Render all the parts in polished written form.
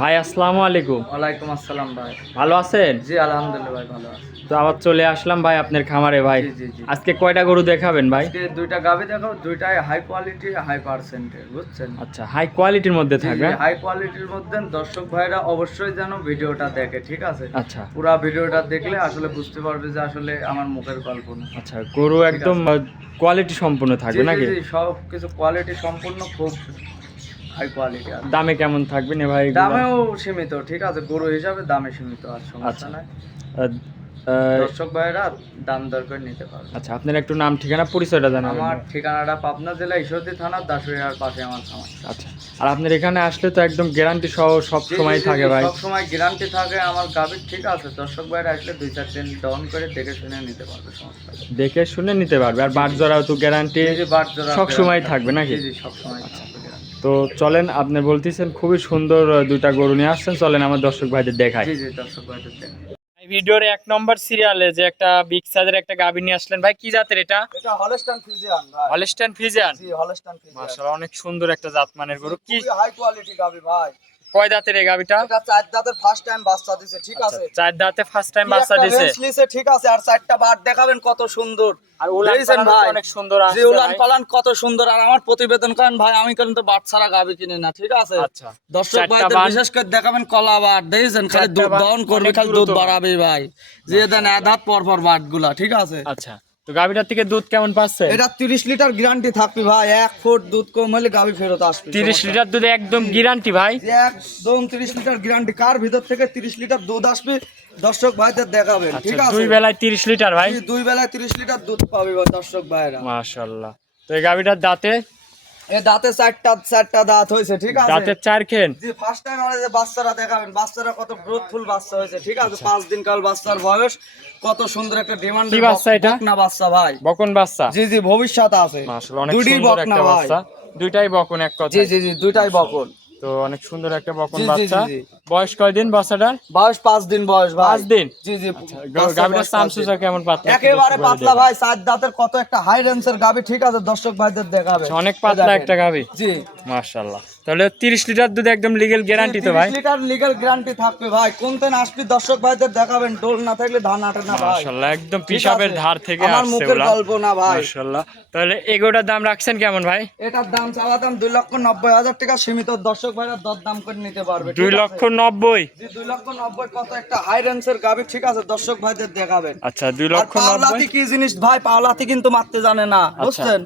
ভাই আসসালামু আলাইকুম। ওয়ালাইকুম আসসালাম ভাই। ভালো আছেন? জি আলহামদুলিল্লাহ ভাই ভালো আছি। তো আবার চলে আসলাম ভাই আপনার খামারে ভাই। জি জি জি। আজকে কয়টা গরু দেখাবেন ভাই? আজকে দুইটা গাভী দেখো, দুইটাই হাই কোয়ালিটি হাই পার্সেন্টের, বুঝছেন? আচ্ছা, হাই কোয়ালিটির মধ্যে জি থাকবে। জি, হাই কোয়ালিটির মধ্যে দর্শক ভাইরা অবশ্যই যেন ভিডিওটা দেখে, ঠিক আছে? আচ্ছা পুরা ভিডিওটা দেখলে আসলে বুঝতে পারবে যে আসলে আমার মুখের গল্প না। আচ্ছা, গরু একদম কোয়ালিটি সম্পূর্ণ জি থাকবে জি নাকি? জি, সব কিছু কোয়ালিটি সম্পূর্ণ খুব হাই কোয়ালিটি আছে। দামে কেমন থাকবে না ভাই এগুলো? দামেও সীমিত, ঠিক আছে? গরু হিসাবে দামে সীমিত, আর সমস্যা আচ্ছা। নাই। আহ, আহ, দর্শক ভাইরা দাম দর করে নিতে পারবে। আচ্ছা, আপনার একটু নাম ঠিকানা পরিচয়টা জানাবেন আমার ভাই? ঠিকানাটা পাবনা জেলা ঈশ্বরদী থানা দাসুরিয়ার পাশে আমার খামার। আচ্ছা, আর আপনার এখানে আসলে তো একদম গ্যারান্টি সহ সব সময় থাকে ভাই। সব সময় গ্যারান্টি থাকে আমার গাভীর, ঠিক আছে? দর্শক ভাইরা আসলে 2-4 দিন ডাউন করে দেখে শুনে নিতে পারবে, সমস্যা নেই। দেখে শুনে নিতে পারবে। আর বাট জরাও তো গ্যারান্টি এই যে বাট জোড়া সব সময় থাকবে নাকি? জি জি, সব সময় থাকবে guarantee। তো চলেন, আপনি বলতেছেন খুবই সুন্দর দুইটা গরু নিয়ে আসছেন, চলেন আমার দর্শক ভাইদের দেখাই। জি জি, দর্শক ভাইদের দেখেন। ভিডিওর 1 নম্বর সিরিয়ালে যে একটা বিগ সাইজের একটা গাভী নিয়ে আসলেন ভাই, কি জাতের এটা? এটা হলস্টাইন ফ্রিজিয়ান ভাই। Holstein Friesian. জি, হলস্টাইন ফ্রিজিয়ান। মাশাআল্লাহ, অনেক সুন্দর একটা জাতমানের গরু। কি খুবই হাই কোয়ালিটি গাভী ভাই। কয় দাঁতের এই গাভীটা? এটা 4 দাঁতের ফার্স্ট টাইম বাচ্চা দিছে, ঠিক আছে? 4 দাঁতে ফার্স্ট টাইম কি বাচ্চা একটা দিছে। রেঞ্জ লিছে, ঠিক আছে? আর 4টা বাট দেখাবেন কত সুন্দর। আর উলান দেখছেন পালান ভাই? অনেক সুন্দর আছে জি, উলান ভাই। পালান কত সুন্দর। আর আমার প্রতিবেদন করেন ভাই, আমি কিন্তু বাট ছাড়া গাভী কিনি না, ঠিক আছে? আচ্ছা, দর্শক 4টা ভাইদের বাট। বিশেষ করে দেখাবেন কলা বাট, দেখছেন? খালি 4টা দুধ বাট দহন করবে, অনেক খালি দুধ দ্রুত। বাড়াবে ভাই। যে দেন আধাত পর পর বাট গুলা, ঠিক আছে? আচ্ছা, তো গাভীটার থেকে দুধ কেমন পাচ্ছে? এটা 30 লিটার গ্যারান্টি থাকবে ভাই। 1 ফুট দুধ কম হলে গাভী ফেরত আসবে। 30 লিটার দুধ একদম গ্যারান্টি ভাই। যে একদম 30 লিটার গ্যারান্টি। কার ভিতর থেকে 30 লিটার দুধ আসবে দর্শক ভাইদের দেখাবেন, ঠিক আচ্ছা, আছে? দুই বেলায় 30 লিটার ভাই। জি, 2 বেলায় 30 লিটার দুধ পাবে ভাই দর্শক ভাইরা। মাশাআল্লাহ। তো এই গাভীটার দাঁতে এ দাঁতে চারটা দাঁত হয়েছে, ঠিক আছে? দাঁতের 4 খেন। জি, ফার্স্ট টাইম আমাদের যে বাচ্চারা দেখাবেন, বাচ্চারা কত গ্রোথফুল বাচ্চা হয়েছে, ঠিক আছে? 5 দিন কাল বাচ্চার বয়স, কত সুন্দর একটা ডিমান্ড। কি বাচ্চা এটা? বকনা বাচ্চা ভাই। বকন বাচ্চা। জি জি, ভবিষ্যৎ আছে। মাশাআল্লাহ, অনেক দুটি সুন্দর বকনা একটা ভাই। বাচ্চা। দুইটাই বকন এক কথা। জি জি জি, দুইটাই বকন। তো অনেক সুন্দর একটা বকন জি, জি, বাচ্চা। জি, জি। বয়স কয়দিন বাচ্চাটার? বয়স 5 দিন বয়স ভাই। 5 দিন। জি জি, গাভীটার চামচুচা কেমন পাতলা? একেবারে পাতলা ভাই। 4 দাঁতের কত একটা হাই রেঞ্জের গাভী, ঠিক আছে? দর্শক ভাইদের দেখাবে। অনেক পাতলা একটা গাভী। জি, মাশাআল্লাহ। তাহলে 30 লিটার দুধ একদম লিগ্যাল গ্যারান্টি তো ভাই। 30 লিটার লিগ্যাল গ্যারান্টি থাকবে ভাই। কোন দিন আসবি দর্শক ভাইদের দেখাবেন, ডোল না থাকলে ধান আটে না ভাই। মাশাআল্লাহ, একদম ঠিক পিশাবের আছে? ধার থেকে আমার আসছে মুখের ওলা। গল্প না ভাই। মাশাআল্লাহ। তাহলে এগোটার দাম রাখছেন কেমন ভাই? এটার দাম চাওয়া দাম 2,90,000 টাকা, সীমিত। দর্শক ভাইরা দরদাম করে নিতে পারবে, ঠিক 2 আছে? লক্ষ 90। জি, 2,90,000 কত একটা হাই রেঞ্জের গাভী, ঠিক আছে? দর্শক ভাইদের দেখাবেন। আচ্ছা, 2 আর লক্ষ পাওলাতি 90। কি জিনিস ভাই, পাওলাতি কিন্তু মারতে জানে না, বুঝছেন?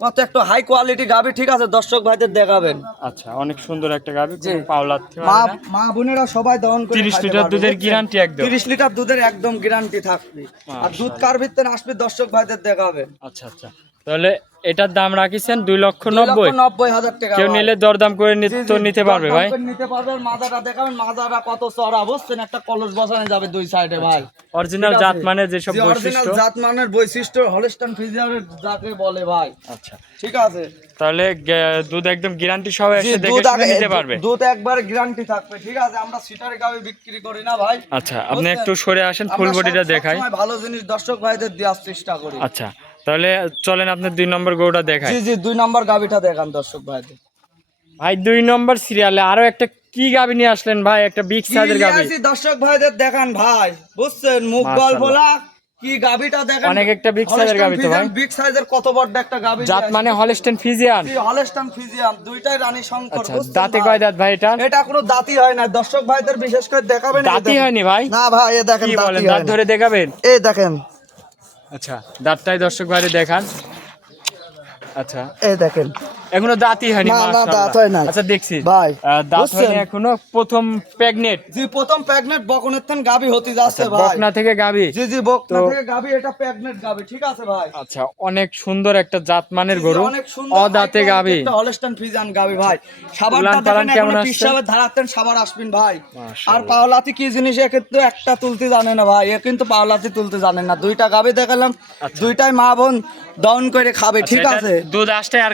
কত একটা হাই কোয়ালিটি গাভী, ঠিক আছে? দর্শক ভাইদের দেখাবেন। আচ্ছা, অনেক সুন্দর একটা গাভী, জি। কোনো পাওলাতে মা মানে না। মা বোনেরা সবাই দহন করে 30 খাইতে লিটার পারবে, দুধের বুঝছেন? গ্যারান্টি একদম। 30 লিটার দুধের একদম গ্যারান্টি থাকবে। আর দুধ কার ভিতরে আসবে দর্শক ভাইদের দেখাবেন। আচ্ছা আচ্ছা, তাহলে এটার দাম রাখিছেন 2 লক্ষ 90। 2,90,000 টাকা কেউ ভাই। নিলে দরদাম করে জি, জি, নিতে পারবে দরদাম ভাই। করে নিতে পারবেন। মাজাটা দেখাবেন, মাজাটা কত চড়া, বুঝছেন? একটা কলস বসানো যাবে দুই সাইডে ভাই। অরিজিনাল ঠিক আছে? জাত মানে যেসব জি, অরিজিনাল বৈশিষ্ট্য। জাতমানের বৈশিষ্ট্য হলস্টাইন ফ্রিজিয়ানের যাকে বলে ভাই, আচ্ছা, ঠিক আছে? তাহলে দুধ একদম গ্যারান্টি সহ জি, এসে দেখে দুধ শুনে নিতে পারবে। দুধ একবার গ্যারান্টি থাকবে, ঠিক আছে? আমরা সিটারে গাভী বিক্রি করি না ভাই। আচ্ছা, আপনি বুঝছেন? একটু সরে আসেন, ফুল আমরা বডিটা সব দেখাই। সময় ভালো জিনিস দর্শক ভাইদের দেওয়ার চেষ্টা করি। আচ্ছা, তাহলে চলেন আপনার 2 নম্বর গরুটা দেখাই। জি জি, 2 নম্বর গাভীটা দেখান দর্শক ভাইদের। ভাই 2 নম্বর সিরিয়ালে আরো একটা কি গাভী নিয়ে আসলেন ভাই? একটা বিগ সাইজের গাভী। কি দর্শক ভাইদের দেখান ভাই, বুঝছেন? মুখ গল্প মাশাআল্লাহ। না কি গাভীটা দেখেন। অনেক একটা big size এর গাভী তো ভাই। বিগ সাইজের কত বড় একটা গাভী। জাত মানে হলস্টাইন ফ্রিজিয়ান। জি, হলস্টাইন ফ্রিজিয়ান, দুইটাই রানী শঙ্কর, আচ্ছা, বুঝছেন দাঁতে ভাই? কয় দাঁত ভাই এটা? এটা কোনো দাঁতই হয় না, দর্শক ভাইদের বিশেষ করে দেখাবেন। এই দাঁতই দেখেন। হয়নি ভাই? না ভাই, এ দেখেন কি বলেন, দাঁতই দাঁত হয় না। ধরে দেখাবেন? এই দেখেন, আচ্ছা, দাঁতটাই দর্শক ভাইরে দেখান। আচ্ছা, এই দেখেন। এখনো দাঁতই হয়নি। না, না, মাশাআল্লাহ। দাঁত হয় না। আচ্ছা, দেখছি ভাই, দাঁত বুঝছেন? হয়নি এখনো, প্রথম প্রেগনেন্ট। জি, প্রথম প্রেগনেন্ট বকনের থেন গাভী হতে যাচ্ছে ভাই। বকনা থেকে গাভী। জি জি, বকনা তো- থেকে গাভী, এটা প্রেগনেন্ট গাভী, ঠিক আছে ভাই? আচ্ছা, অনেক সুন্দর একটা জাতমানের জি, জি, গরু, অনেক সুন্দর অদাঁতে high quality গাভী। একটা হলস্টাইন ফ্রিজিয়ান গাভী ভাই। সাবারটা উলান পালান দেখেন, কেমন এখন আসছে? পিসাবে ধারাতেন সাবার আসবেন ভাই। মাশাআল্লাহ। আর পাওলাতি কি জিনিস, এ কিন্তু একটা তুলতে জানে না ভাই, এ কিন্তু পাওলাতি তুলতে জানে না। দুইটা গাভী দেখালাম, দুইটাই মা বোন ডাউন করে খাবে, ঠিক এটা আছে? দুধ আসতে আর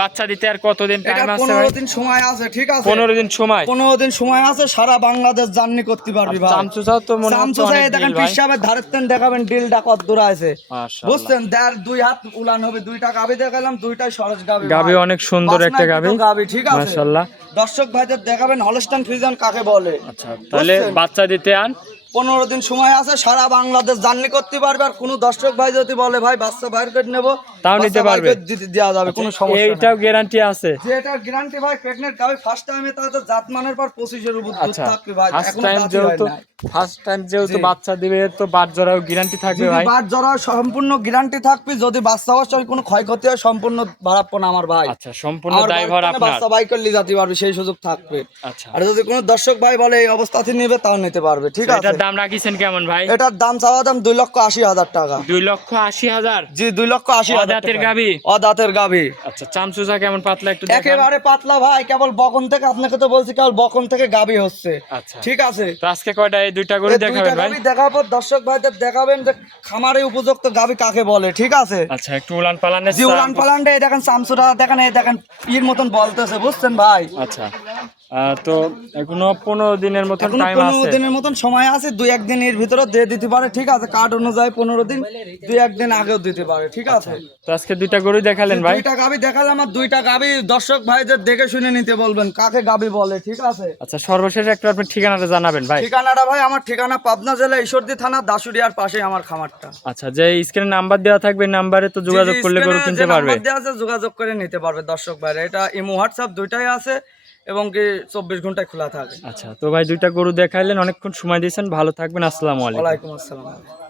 বাচ্চা দিতে আর কতদিন এটা টাইম আছে 15 দিন সময় আছে, ঠিক আছে? 15 দিন সময়। 15 দিন সময় আছে, সারা বাংলাদেশ জার্নি করতে পারবি ভাই। চামচুসাও তো মনে হচ্ছে চামচুসায় অনেক দেখেন ডিল ভাই। পিসাবের ধারের তেন দেখাবেন ডিলটা কত দূর আছে, মাশাআল্লাহ। বুঝছেন? দেড় 2 হাত উলান হবে, 2টা গাবি দেখালাম, 2টাই সরস গাবি। গাবি অনেক সুন্দর একটা গাবি, গাবি, ঠিক আছে? মাশাআল্লাহ। দর্শক ভাইদের দেখাবেন হলস্টাইন ফ্রিজিয়ান কাকে বলে। আচ্ছা, তাহলে বুঝছেন? বাচ্চা দিতে আন 15 দিন সময় আছে, সারা বাংলাদেশ জার্নি করতে পারবে। আর কোনো দর্শক ভাই যদি বলে ভাই বাচ্চা বাইর করে নেবো, তাও নিতে পারবে, দেওয়া যাবে, কোনো সমস্যা নেই। এইটাও গ্যারান্টি আছে। যে এটার গ্যারান্টি ভাই, প্রেগনেন্ট গাবি ফার্স্ট টাইমে তাতে জাত মানের পর 25 এর উপর দুধ আচ্ছা, থাকবে ভাই। ফার্স্ট এখনো টাইম দাঁতই হয় যেহেতু নাই। যেহেতু বাচ্চা দিবে তো বাট জরাও গ্যারান্টি থাকবে যদি ভাই। বাট জরা সম্পূর্ণ গ্যারান্টি থাকবে, যদি বাচ্চা অবস্থায় কোনো ক্ষয়ক্ষতি হয় সম্পূর্ণ ভাড়াপ্প না আমার ভাই। আচ্ছা, সম্পূর্ণ আমার দায়ভার বাড়িতে আপনার। বাচ্চা বাই করে নিয়ে যেতে পারবে, সেই সুযোগ থাকবে। আচ্ছা, আর যদি কোনো দর্শক ভাই বলে এই অবস্থাতে নেবে, তাও নিতে পারবে, ঠিক আছে? এটার দাম রাখিছেন কেমন ভাই? এটার দাম চাওয়া দাম 2,80,000 টাকা। 2,80,000। জি, 2,80,000 অদাঁতের গাভী? অদাঁতের গাভী। আচ্ছা, চামচুসা কেমন পাতলা একটু দেখান। একেবারে পাতলা ভাই, কেবল বকন থেকে, আপনাকে তো বলছি কেবল বকন থেকে গাভী হচ্ছে, আচ্ছা, ঠিক আছে? তো আজকে কয়টা এই দুইটা করে এই দেখাবেন দুইটা ভাই? গাভী দেখার পর দর্শক ভাইদের দেখাবেন যে খামারে উপযুক্ত গাভী কাকে বলে, ঠিক আছে? আচ্ছা, একটু উলান পালানের জি, উলান পালানটা এই দেখেন, চামচুরা দেখেন, এই দেখেন পির মতন বলতেছে, বুঝছেন ভাই? আচ্ছা, তো এখনো 15 দিনের মতন এখনো টাইম 15 আছে। দিনের মতন সময় আছে, 2-1 দিনের ভিতরে দিয়ে দিতে পারে, ঠিক আছে? কার্ড অনুযায়ী 15 দিন, 2-1 দিন আগেও দিতে পারে, ঠিক আছে? তো আজকে দুইটা গরু দেখালেন ভাই। দুইটা গাভী দেখালাম, আর দুইটা গাভী দর্শক ভাইদের দেখে শুনে নিতে বলবেন কাকে গাভী বলে, ঠিক আছে? আচ্ছা, সর্বশেষ একটু আপনি ঠিকানাটা জানাবেন ভাই। ঠিকানাটা ভাই, আমার ঠিকানা পাবনা জেলা ঈশ্বরদী থানা দাসুরিয়ার পাশে আমার খামারটা। আচ্ছা, যে স্ক্রিনে নাম্বার দেওয়া থাকবে, নাম্বারে তো যোগাযোগ জি, করলে গরু স্ক্রিনে কিনতে যে পারবে। নাম্বার দেওয়া আছে, যোগাযোগ করে নিতে পারবে দর্শক ভাইরা। এটা ইমো হোয়াটসঅ্যাপ দুইটাই আছে এবং কি 24 ঘন্টায় খোলা থাকে। আচ্ছা, তো ভাই দুইটা গরু দেখাইলেন, অনেকক্ষণ সময় দিয়েছেন, ভালো থাকবেন, আসসালামু আলাইকুম। ওয়ালাইকুম আসসালাম।